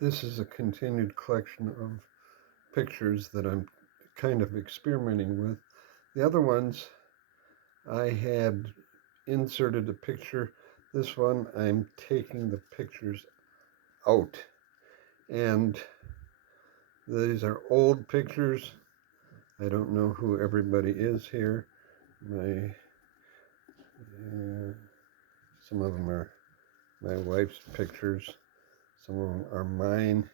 This is a continued collection of pictures that I'm kind of experimenting with. The other ones, I had inserted a picture. This one, I'm taking the pictures out. And these are old pictures. I don't know who everybody is here. Some of them are my wife's pictures. Some of them are mine.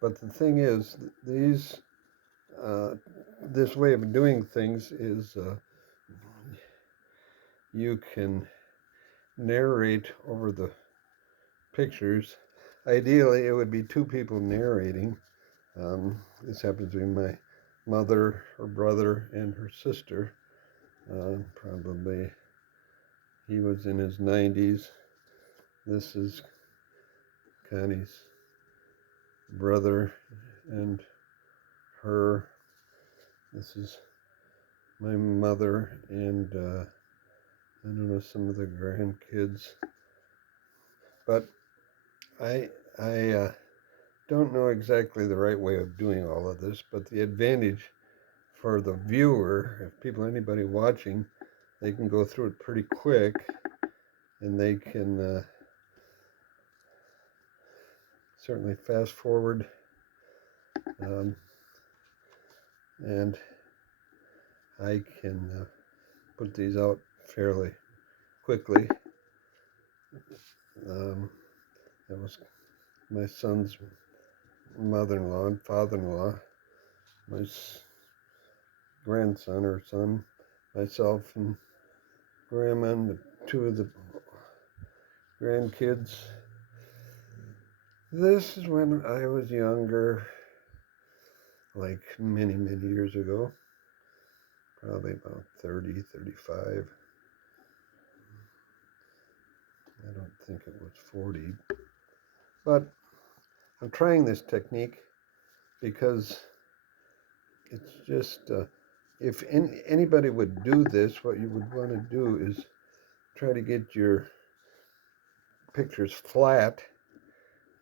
But the thing is, this way of doing things is you can narrate over the pictures. Ideally, it would be two people narrating. This happens to be my mother, her brother, and her sister. Probably he was in his 90s. This is Connie's brother and her. This is my mother and I don't know, some of the grandkids. But I don't know exactly the right way of doing all of this, but the advantage for the viewer, if anybody watching, they can go through it pretty quick, and they can certainly fast forward, and I can put these out fairly quickly. That was my son's mother-in-law and father-in-law, my grandson or son, myself, and grandma, and two of the grandkids. This is when I was younger, like many, many years ago, probably about 30, 35. I don't think it was 40. But I'm trying this technique because it's just, if anybody would do this, what you would want to do is try to get your pictures flat.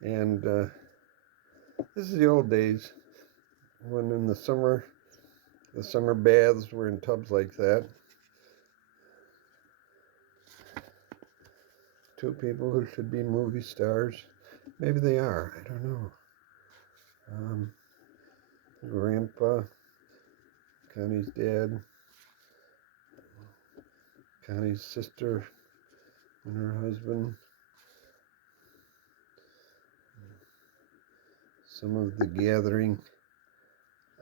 And this is the old days when in the summer baths were in tubs like that. Two people who should be movie stars. Maybe they are. I don't know. Grandpa, Connie's dad, Connie's sister and her husband. Some of the gathering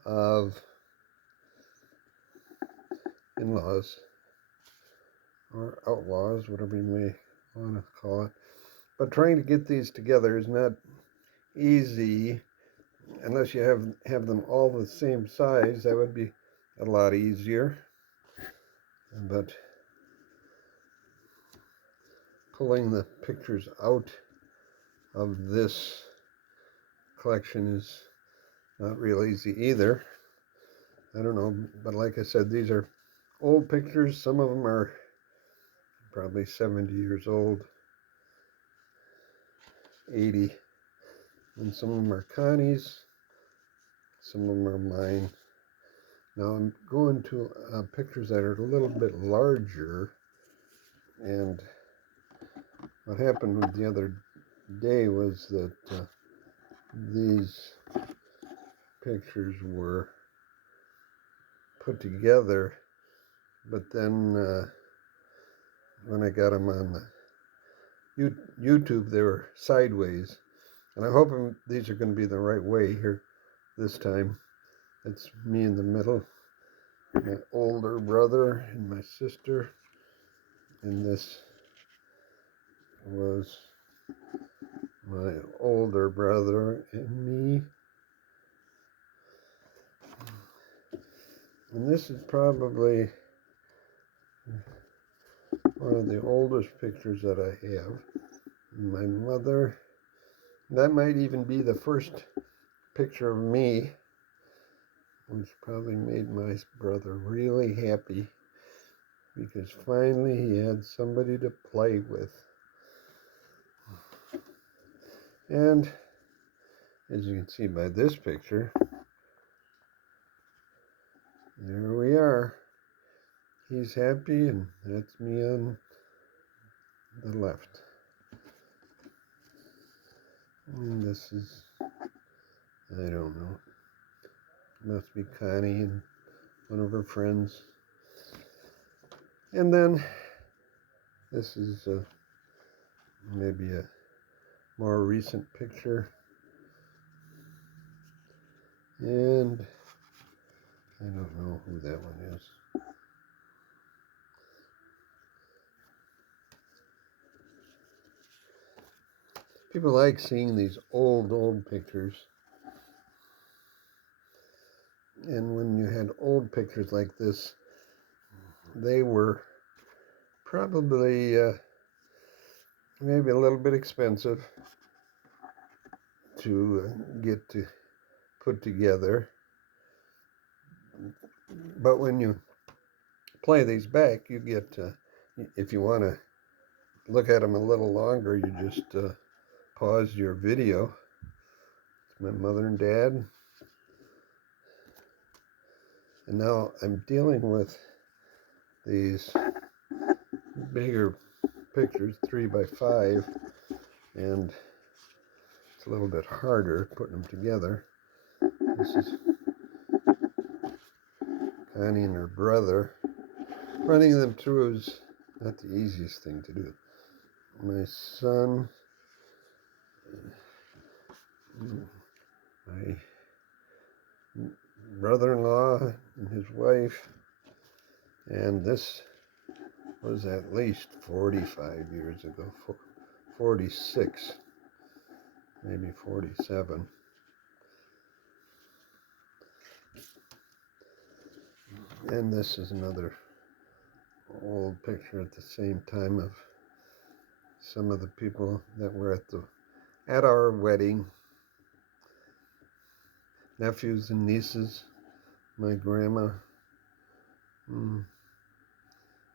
of in-laws or outlaws, whatever you may want to call it. But trying to get these together is not easy unless you have them all the same size. That would be a lot easier. But pulling the pictures out of this collection is not real easy either. I don't know, but like I said, these are old pictures. Some of them are probably 70 years old, 80, and some of them are Connie's, some of them are mine. Now I'm going to pictures that are a little bit larger, and what happened the other day was that these pictures were put together, but then when I got them on the YouTube, they were sideways, and I'm hoping these are going to be the right way here this time. It's me in the middle, my older brother and my sister, and this was my older brother and me. And this is probably one of the oldest pictures that I have. My mother, that might even be the first picture of me, which probably made my brother really happy because finally he had somebody to play with. And as you can see by this picture, there we are. He's happy, and that's me on the left. And this is, I don't know, must be Connie and one of her friends. And then this is maybe a more recent picture. And I don't know who that one is. People like seeing these old pictures. And when you had old pictures like this, they were probably maybe a little bit expensive to get to put together. But when you play these back, you get, if you want to look at them a little longer, you just pause your video. It's my mother and dad. And now I'm dealing with these bigger pictures, 3x5, and it's a little bit harder putting them together. This is Connie and her brother. Running them through is not the easiest thing to do. My son, my brother-in-law and his wife, and this was at least 45 years ago, 46, maybe 47. And this is another old picture at the same time of some of the people that were at our wedding. Nephews and nieces, my grandma.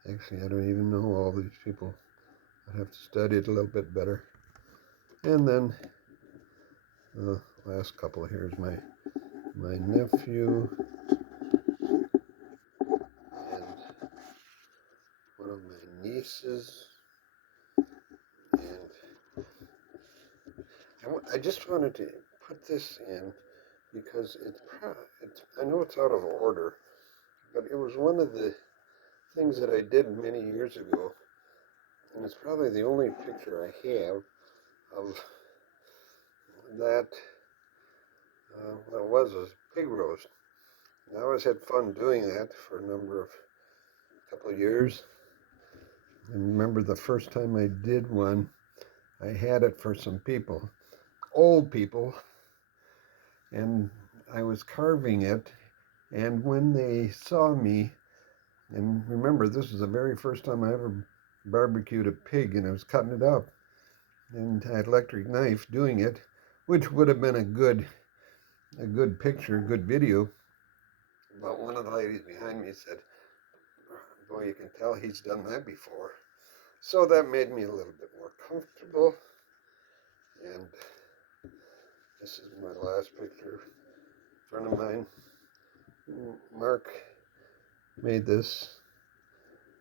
Actually, I don't even know all these people. I'd have to study it a little bit better. And then the last couple here is my nephew and one of my nieces. And I just wanted to put this in because I know it's out of order, but it was one of the things that I did many years ago, and it's probably the only picture I have of that. What it was pig roast. And I always had fun doing that for a couple of years. And remember the first time I did one, I had it for some people, old people, and I was carving it. And when they saw me, and remember, this was the very first time I ever barbecued a pig, and I was cutting it up, and I had an electric knife doing it, which would have been a good picture, a good video. But one of the ladies behind me said, "Boy, you can tell he's done that before." So that made me a little bit more comfortable. And this is my last picture. A friend of mine, Mark, made this,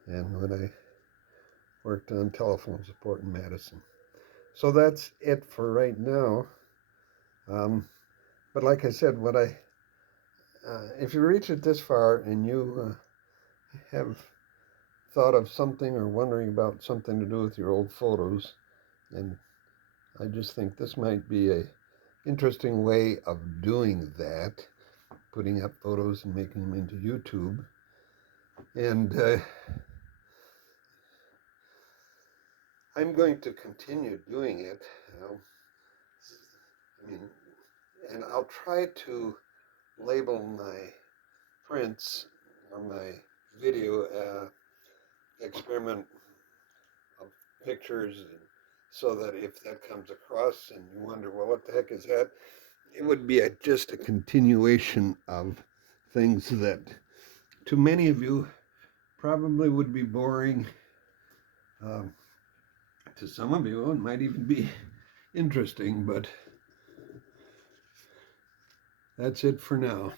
and when I worked on telephone support in Madison. So that's it for right now. But like I said, if you reach it this far and you have thought of something or wondering about something to do with your old photos, and I just think this might be a interesting way of doing that, putting up photos and making them into YouTube. And I'm going to continue doing it. And I'll try to label my prints or my video experiment of pictures, so that if that comes across and you wonder, well, what the heck is that? It would be just a continuation of things that to many of you probably would be boring. To some of you, it might even be interesting, but That's it for now.